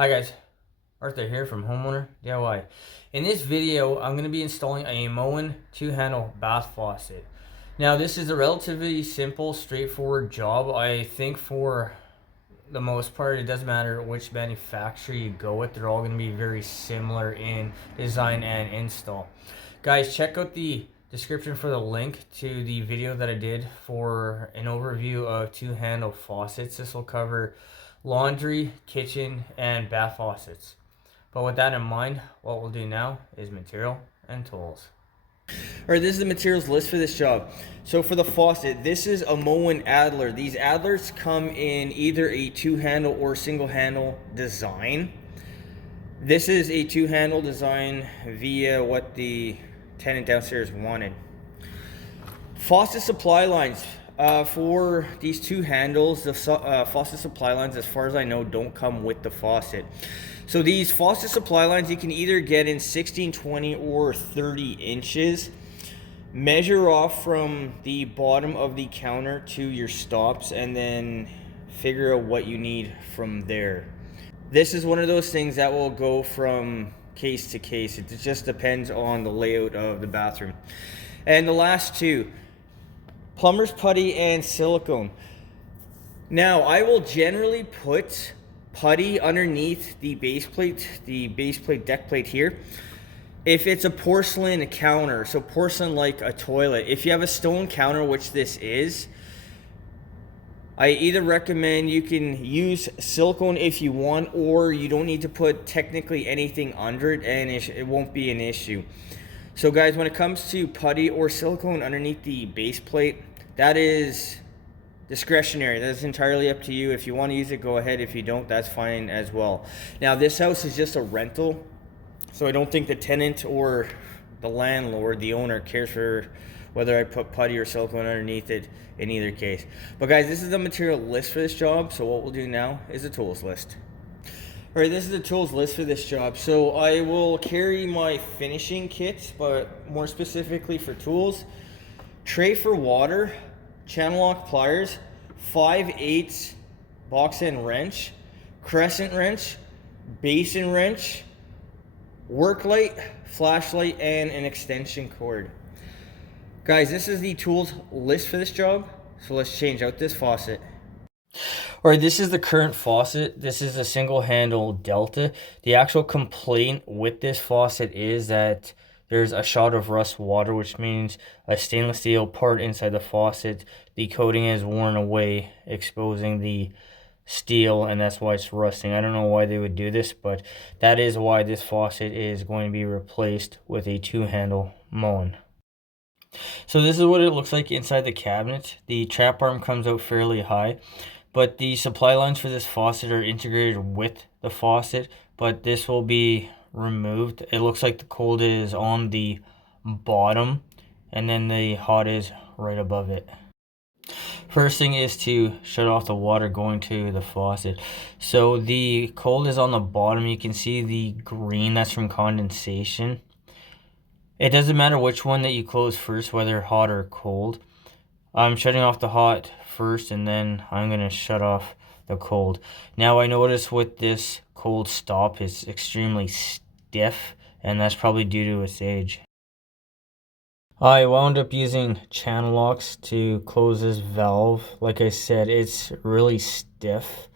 Hi guys, Arthur here from Homeowner DIY. In this video, I'm going to be installing a Moen 2-handle bath faucet. Now this is a relatively simple, straightforward job. I think for the most part, it doesn't matter which manufacturer you go with. They're all going to be very similar in design and install. Guys, check out the description for the link to the video that I did for an overview of 2-handle faucets. This will cover laundry, kitchen, and bath faucets. But with that in mind, what we'll do now is material and tools. Alright, this is the materials list for this job. So for the faucet, this is a Moen Adler. These Adlers come in either a 2-handle or single-handle design. This is a 2-handle design via what the tenant downstairs wanted. Faucet supply lines. For these 2 handles, the faucet supply lines, as far as I know, don't come with the faucet. So these faucet supply lines, you can either get in 16, 20, or 30 inches. Measure off from the bottom of the counter to your stops and then figure out what you need from there. This is one of those things that will go from case to case. It just depends on the layout of the bathroom. And the last 2. Plumbers, putty, and silicone. Now, I will generally put putty underneath the base plate deck plate here. If it's a porcelain counter, so porcelain like a toilet. If you have a stone counter, which this is, I either recommend you can use silicone if you want, or you don't need to put technically anything under it and it won't be an issue. So guys, when it comes to putty or silicone underneath the base plate, that is discretionary. That's entirely up to you. If you want to use it, go ahead. If you don't, that's fine as well. Now, this house is just a rental, so I don't think the tenant or the landlord, the owner, cares for whether I put putty or silicone underneath it in either case. But guys, this is the material list for this job. So what we'll do now is a tools list. All right, this is the tools list for this job. So I will carry my finishing kit, but more specifically for tools: tray for water, channel lock pliers, 5/8 box end wrench, Crescent wrench, Basin wrench, worklight, flashlight, and an extension cord. Guys, this is the tools list for this job. So let's change out this faucet. All right, this is the current faucet. This is a single handle Delta. The actual complaint with this faucet is that there's a shot of rust water, which means a stainless steel part inside the faucet, the coating is worn away, exposing the steel, and that's why it's rusting. I don't know why they would do this, but that is why this faucet is going to be replaced with a 2-handle Moen. So this is what it looks like inside the cabinet. The trap arm comes out fairly high, but the supply lines for this faucet are integrated with the faucet, but this will be removed. It looks like the cold is on the bottom and then the hot is right above it. First thing is to shut off the water going to the faucet. So the cold is on the bottom. You can see the green, that's from condensation. It doesn't matter which one that you close first, whether hot or cold. I'm shutting off the hot first, and then I'm going to shut off the cold. Now, I notice with this cold stop, it's extremely stiff, and that's probably due to its age. I wound up using channel locks to close this valve. Like I said, it's really stiff.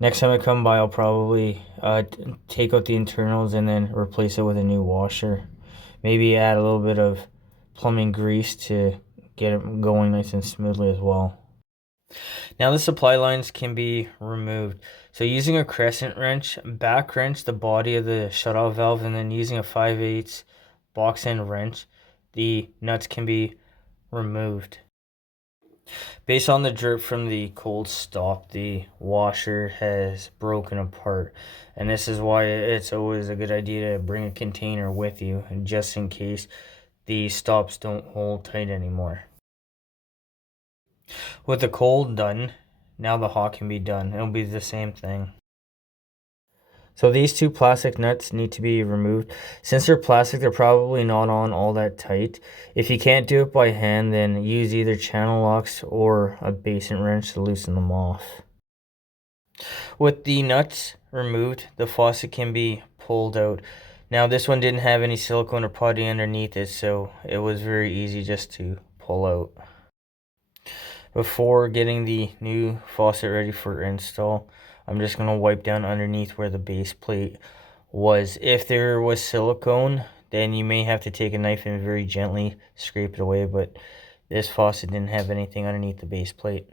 Next time I come by, I'll probably take out the internals and then replace it with a new washer. Maybe add a little bit of plumbing grease to get it going nice and smoothly as well. Now the supply lines can be removed. So using a Crescent wrench, back wrench the body of the shutoff valve, and then using a 5/8 box end wrench, the nuts can be removed. Based on the drip from the cold stop, the washer has broken apart, and this is why it's always a good idea to bring a container with you, just in case the stops don't hold tight anymore. With the cold done, now the hot can be done. It'll be the same thing. So these 2 plastic nuts need to be removed. Since they're plastic, they're probably not on all that tight. If you can't do it by hand, then use either channel locks or a Basin wrench to loosen them off. With the nuts removed, the faucet can be pulled out. Now this one didn't have any silicone or putty underneath it, so it was very easy just to pull out. Before getting the new faucet ready for install, I'm just going to wipe down underneath where the base plate was. If there was silicone, then you may have to take a knife and very gently scrape it away, but this faucet didn't have anything underneath the base plate.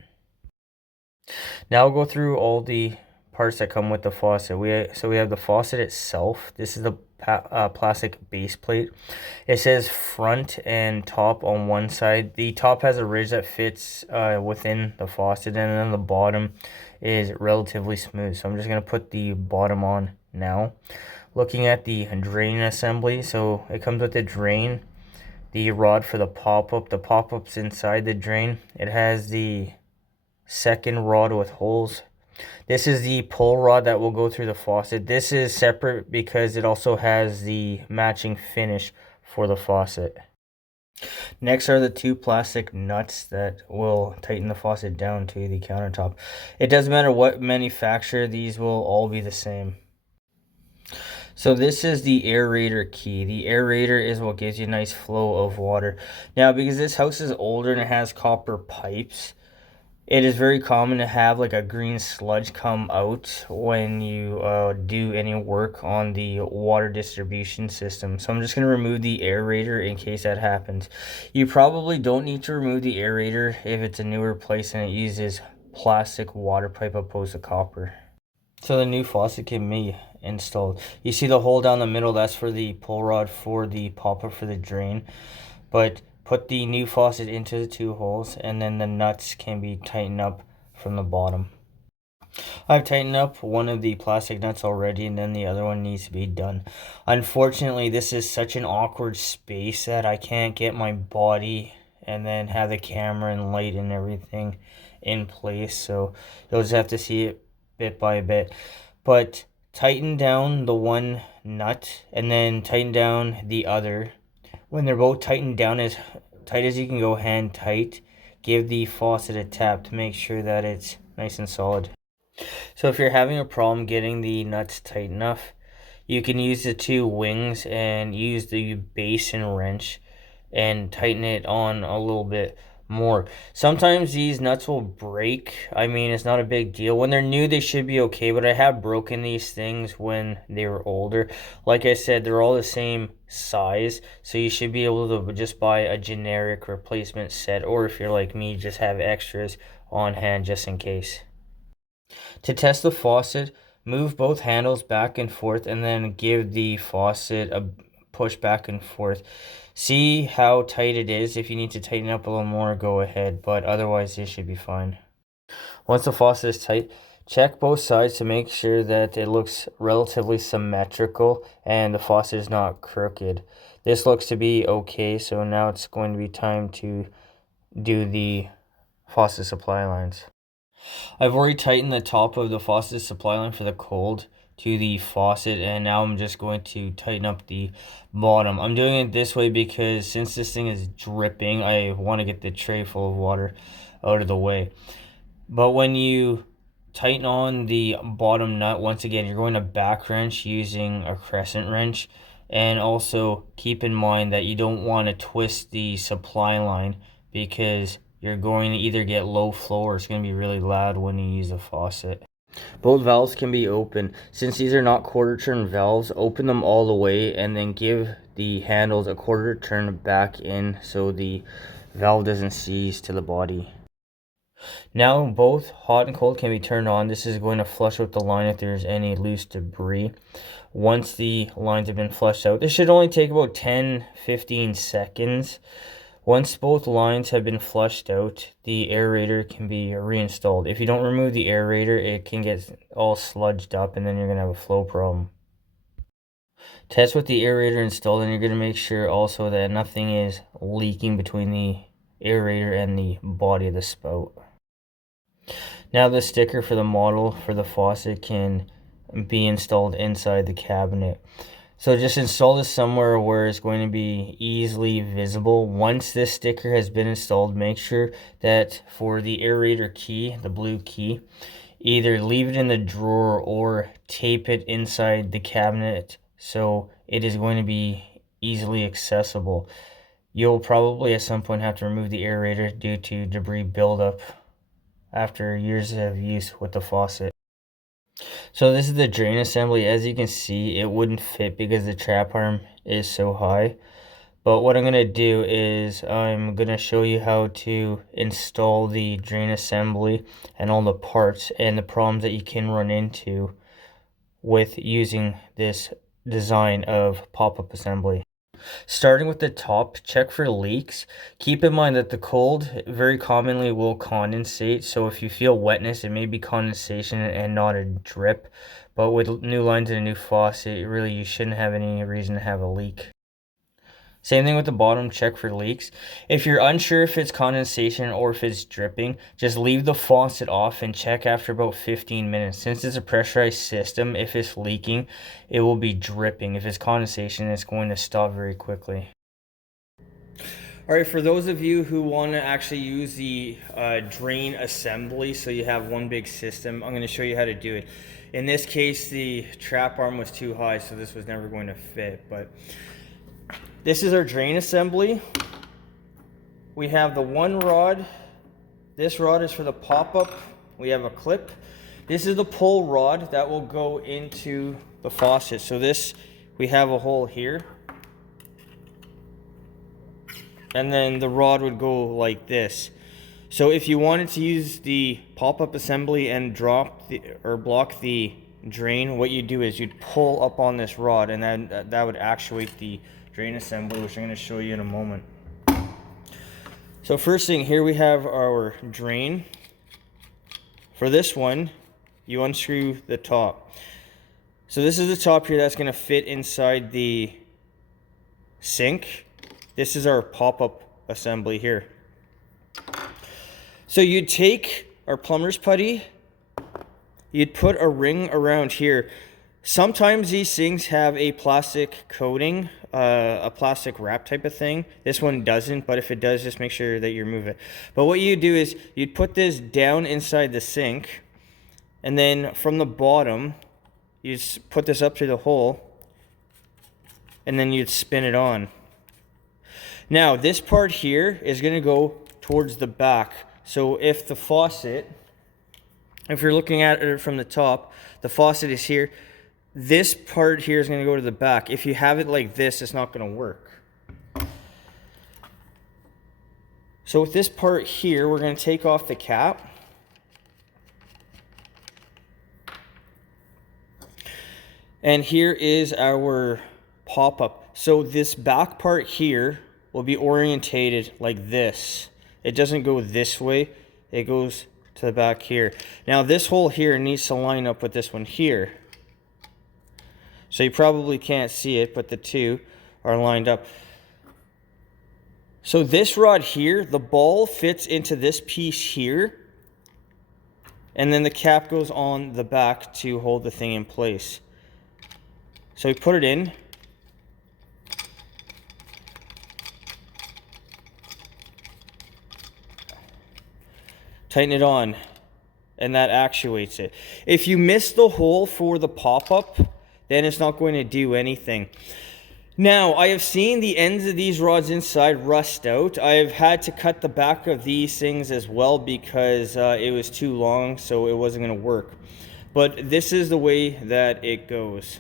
Now I'll go through all the parts that come with the faucet. So we have the faucet itself. This is the plastic base plate. It says front and top on one side. The top has a ridge that fits within the faucet, and then the bottom is relatively smooth. So I'm just going to put the bottom on now. Looking at the drain assembly, so it comes with the drain, the rod for the pop-up. The pop-up's inside the drain. It has the second rod with holes. This is the pull rod that will go through the faucet. This is separate because it also has the matching finish for the faucet. Next are the two plastic nuts that will tighten the faucet down to the countertop. It doesn't matter what manufacturer, these will all be the same. So this is the aerator key. The aerator is what gives you a nice flow of water. Now, because this house is older and it has copper pipes, it is very common to have like a green sludge come out when you do any work on the water distribution system. So I'm just going to remove the aerator in case that happens. You probably don't need to remove the aerator if it's a newer place and it uses plastic water pipe opposed to copper. So the new faucet can be installed. You see the hole down the middle, that's for the pull rod for the pop-up for the drain. But put the new faucet into the two holes, and then the nuts can be tightened up from the bottom. I've tightened up one of the plastic nuts already, and then the other one needs to be done. Unfortunately, this is such an awkward space that I can't get my body and then have the camera and light and everything in place, so you'll just have to see it bit by bit. But tighten down the one nut and then tighten down the other. When they're both tightened down as tight as you can go, hand tight, give the faucet a tap to make sure that it's nice and solid. So if you're having a problem getting the nuts tight enough, you can use the two wings and use the Basin wrench and tighten it on a little bit more. Sometimes these nuts will break. I mean, it's not a big deal. When they're new, they should be okay, but I have broken these things when they were older. Like I said, they're all the same size, so you should be able to just buy a generic replacement set, or if you're like me, just have extras on hand just in case. To test the faucet, move both handles back and forth and then give the faucet a push back and forth. See how tight it is. If you need to tighten up a little more, go ahead, but otherwise it should be fine. Once the faucet is tight, check both sides to make sure that it looks relatively symmetrical and the faucet is not crooked. This looks to be okay, so now it's going to be time to do the faucet supply lines. I've already tightened the top of the faucet supply line for the cold to the faucet, and now I'm just going to tighten up the bottom. I'm doing it this way because since this thing is dripping, I want to get the tray full of water out of the way. But when you tighten on the bottom nut, once again, you're going to back wrench using a Crescent wrench, and also keep in mind that you don't want to twist the supply line because you're going to either get low flow or it's going to be really loud when you use the faucet. Both valves can be open. Since these are not quarter turn valves, open them all the way and then give the handles a quarter turn back in so the valve doesn't seize to the body. Now both hot and cold can be turned on. This is going to flush out the line if there's any loose debris. Once the lines have been flushed out, this should only take about 10-15 seconds. Once both lines have been flushed out, the aerator can be reinstalled. If you don't remove the aerator, it can get all sludged up and then you're going to have a flow problem. Test with the aerator installed, and you're going to make sure also that nothing is leaking between the aerator and the body of the spout. Now the sticker for the model for the faucet can be installed inside the cabinet. So just install this somewhere where it's going to be easily visible. Once this sticker has been installed, make sure that for the aerator key, the blue key, either leave it in the drawer or tape it inside the cabinet so it is going to be easily accessible. You'll probably at some point have to remove the aerator due to debris buildup after years of use with the faucet. So this is the drain assembly. As you can see, it wouldn't fit because the trap arm is so high. But what I'm going to do is I'm going to show you how to install the drain assembly and all the parts and the problems that you can run into with using this design of pop-up assembly. Starting with the top, check for leaks. Keep in mind that the cold very commonly will condensate, so if you feel wetness, it may be condensation and not a drip. But with new lines and a new faucet, really you shouldn't have any reason to have a leak. Same thing with the bottom, check for leaks. If you're unsure if it's condensation or if it's dripping, just leave the faucet off and check after about 15 minutes. Since it's a pressurized system, if it's leaking, it will be dripping. If it's condensation, it's going to stop very quickly. Alright, for those of you who want to actually use the drain assembly, so you have one big system, I'm going to show you how to do it. In this case, the trap arm was too high, so this was never going to fit, but this is our drain assembly. We have the one rod. This rod is for the pop-up. We have a clip. This is the pull rod that will go into the faucet. So this, we have a hole here. And then the rod would go like this. So if you wanted to use the pop-up assembly and drop the, or block the drain, what you do is you'd pull up on this rod, and then that would actuate the drain assembly, which I'm going to show you in a moment. So first thing, here we have our drain. For this one, you unscrew the top. So this is the top here that's going to fit inside the sink. This is our pop-up assembly here. So you'd take our plumber's putty, you'd put a ring around here. Sometimes these things have a plastic coating, a plastic wrap type of thing. This one doesn't, but if it does, just make sure that you remove it. But what you do is you'd put this down inside the sink, and then from the bottom, you put this up through the hole, and then you'd spin it on. Now, this part here is going to go towards the back. So if the faucet, if you're looking at it from the top, the faucet is here. This part here is going to go to the back. If you have it like this, it's not going to work. So with this part here, we're going to take off the cap. And here is our pop-up. So this back part here will be orientated like this. It doesn't go this way. It goes to the back here. Now this hole here needs to line up with this one here. So you probably can't see it, but the two are lined up. So this rod here, the ball fits into this piece here, and then the cap goes on the back to hold the thing in place. So you put it in. Tighten it on, and that actuates it. If you miss the hole for the pop-up, then it's not going to do anything. Now, I have seen the ends of these rods inside rust out. I have had to cut the back of these things as well because it was too long, so it wasn't going to work. But this is the way that it goes.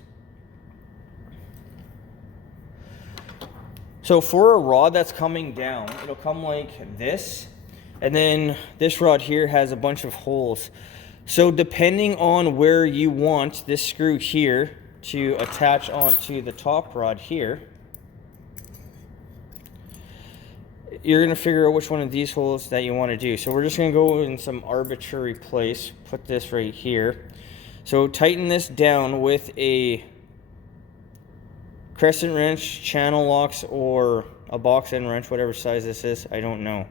So for a rod that's coming down, it'll come like this. And then this rod here has a bunch of holes. So depending on where you want this screw here to attach onto the top rod here, you're going to figure out which one of these holes that you want to do. So we're just going to go in some arbitrary place, put this right here. So tighten this down with a Crescent wrench, channel locks, or a box end wrench, whatever size this is, I don't know.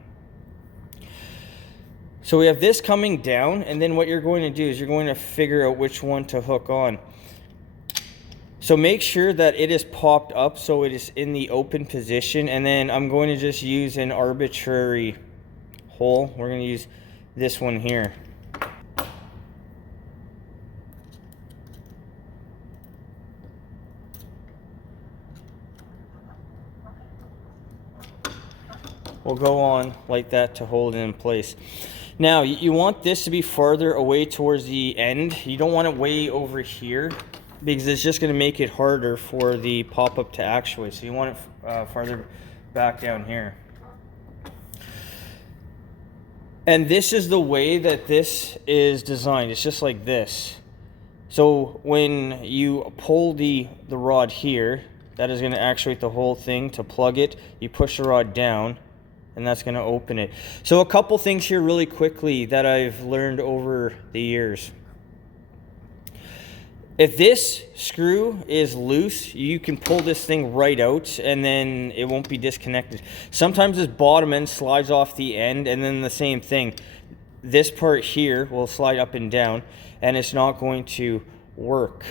So we have this coming down, and then what you're going to do is you're going to figure out which one to hook on. So make sure that it is popped up so it is in the open position, and then I'm going to just use an arbitrary hole. We're going to use this one here. will go on like that to hold it in place. Now you want this to be farther away towards the end. You don't want it way over here because it's just going to make it harder for the pop-up to actuate. So you want it farther back down here. And this is the way that this is designed. It's just like this. So when you pull the rod here, that is going to actuate the whole thing to plug it. You push the rod down, and that's going to open it. So a couple things here really quickly that I've learned over the years. If this screw is loose, you can pull this thing right out and then it won't be disconnected. Sometimes this bottom end slides off the end, and then the same thing. This part here will slide up and down, and it's not going to work.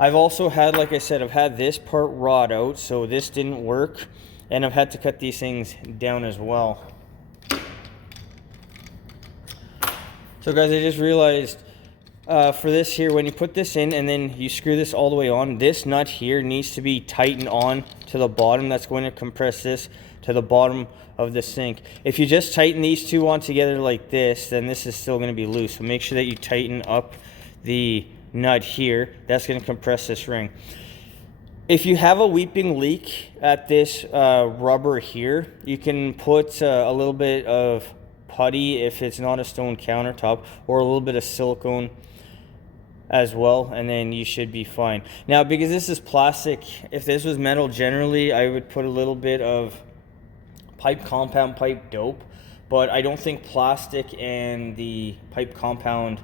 I've also had, like I said, I've had this part rod out, so this didn't work, and I've had to cut these things down as well. So guys, I just realized for this here, when you put this in and then you screw this all the way on, this nut here needs to be tightened on to the bottom. That's going to compress this to the bottom of the sink. If you just tighten these two on together like this, then this is still going to be loose. So make sure that you tighten up the nut here. That's going to compress this ring. If you have a weeping leak at this rubber here, you can put a little bit of putty if it's not a stone countertop, or a little bit of silicone as well, and then you should be fine. Now, because this is plastic, if this was metal generally, I would put a little bit of pipe compound, pipe dope, but I don't think plastic and the pipe compound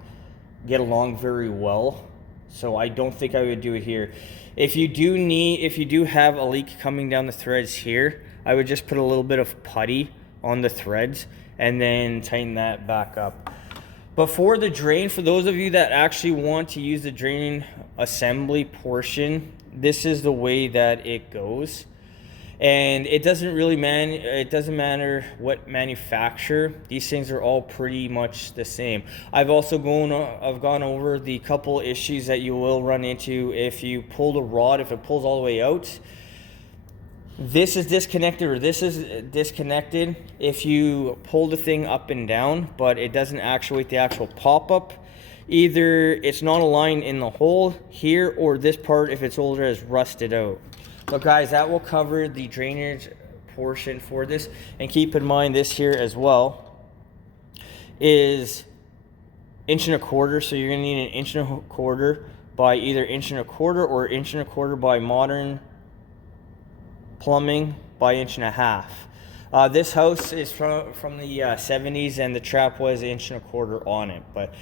get along very well, so I don't think I would do it here. If you do have a leak coming down the threads here, I would just put a little bit of putty on the threads and then tighten that back up. But for the drain, for those of you that actually want to use the drain assembly portion, this is the way that it goes. And it doesn't really matter what manufacturer. These things are all pretty much the same. I've gone over the couple issues that you will run into if you pull the rod, if it pulls all the way out. This is disconnected, or this is disconnected if you pull the thing up and down, but it doesn't actuate the actual pop-up. Either it's not aligned in the hole here, or this part, if it's older, is rusted out. But guys, that will cover the drainage portion for this. And keep in mind, this here as well is 1.25 inches. So you're going to need 1.25 inches by either 1.25 inches or 1.25 inches by modern plumbing by 1.5 inches. This house is from the 70s, and the trap was 1.25 inches on it. But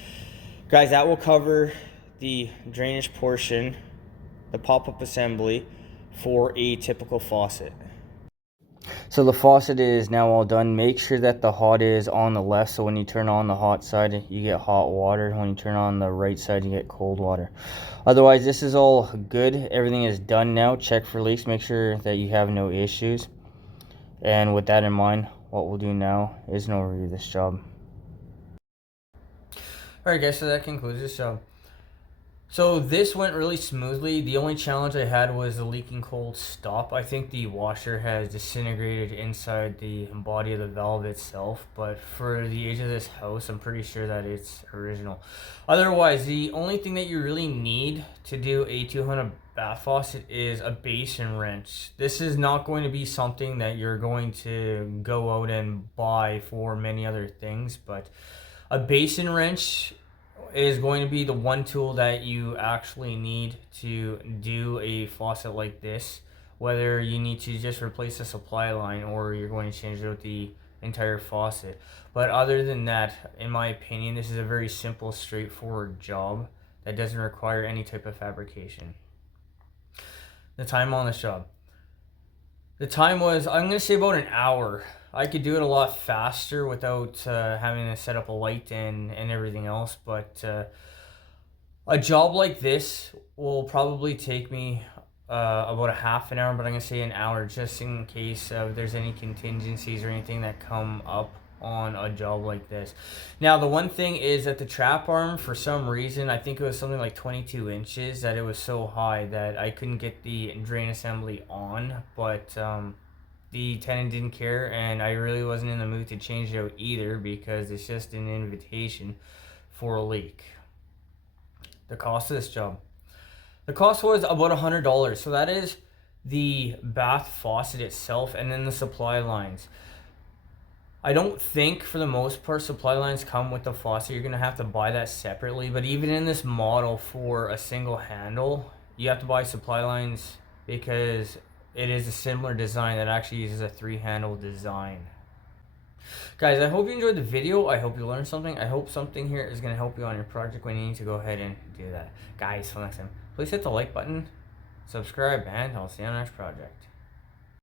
guys, that will cover the drainage portion, the pop-up assembly for a typical faucet. So the faucet is now all done. Make sure that the hot is on the left, so when you turn on the hot side, you get hot water. When you turn on the right side, you get cold water. Otherwise, this is all good. Everything is done now. Check for leaks. Make sure that you have no issues. And with that in mind, what we'll do now is an overview of this job. Alright guys, so that concludes this job. So this went really smoothly. The only challenge I had was the leaking cold stop. I think the washer has disintegrated inside the body of the valve itself, but for the age of this house, I'm pretty sure that it's original. Otherwise, the only thing that you really need to do a 200 bath faucet is a basin wrench. This is not going to be something that you're going to go out and buy for many other things, but a basin wrench is going to be the one tool that you actually need to do a faucet like this, whether you need to just replace the supply line or you're going to change out the entire faucet. But other than that, in my opinion, this is a very simple, straightforward job that doesn't require any type of fabrication. The time on this job. The time was, I'm going to say, about an hour. I could do it a lot faster without having to set up a light and everything else, but a job like this will probably take me about a half an hour, but I'm going to say an hour just in case there's any contingencies or anything that come up on a job like this. Now, the one thing is that the trap arm, for some reason, I think it was something like 22 inches, that it was so high that I couldn't get the drain assembly on, but the tenant didn't care, and I really wasn't in the mood to change it out either because it's just an invitation for a leak. The cost of this job. The cost was about $100. So that is the bath faucet itself and then the supply lines. I don't think for the most part supply lines come with the faucet. You're going to have to buy that separately. But even in this model for a single handle, you have to buy supply lines because it is a similar design that actually uses a 3-handle design. Guys, I hope you enjoyed the video. I hope you learned something. I hope something here is going to help you on your project when you need to go ahead and do that. Guys, till next time, please hit the like button, subscribe, and I'll see you on the next project.